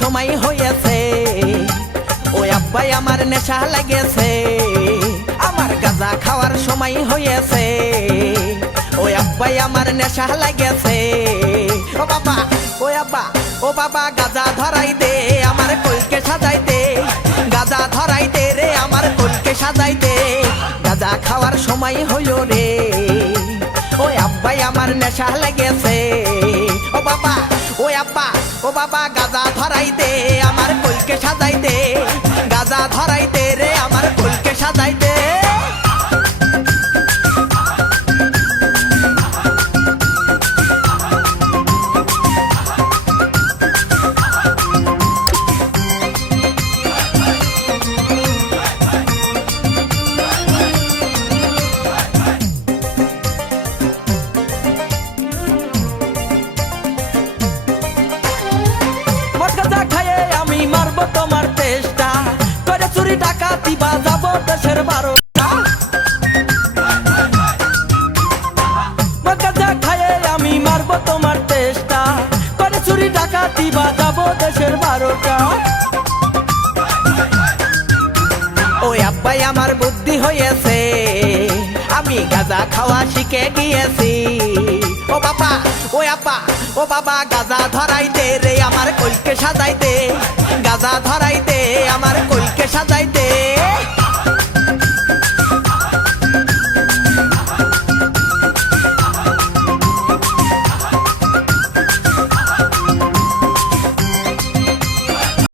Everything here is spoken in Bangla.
সময় হয়েছে, ওই আব্বাই আমার নেশা লেগেছে। আমার গাঁজা খাওয়ার সময় হয়েছে, ওই আব্বাই আমার নেশা লেগেছে। ও বাবা, ও আব্বা, ও বাবা গাঁজা ধরাই দে, আমার কলকে সাজাই দে। গাঁজা ধরাই দে রে, আমার কলকে সাজাই দে। গাঁজা খাওয়ার সময় হইল রে, ওই আব্বাই আমার নেশা লেগেছে। ও বাবা, ও আব্বা, ও বাবা গাঁজা ধরাই দে, আমার কলকে সাজাই দে। গাঁজা ধরাই দে রে, আমার কলকে সাজাই দে। আমি মারবো তোমার চেষ্টা করে, চুরি ডাকাতি বাজাবো দেশের 12টা। গাঁজা খায়ে আমি মারবো তোমার চেষ্টা করে, চুরি ডাকাতি বাজাবো দেশের 12টা। ওই আব্বাই আমার বুদ্ধি হয়েছে, আমি গাঁজা খাওয়া শিখে গিয়েছি। ও বাবা, ও আব্বা, ও বাবা গাঁজা ধরাই দে রে, আমার কলকে সাজাই দে। গাঁজা ধরাই দে, আমার কলকে সাজাই দে।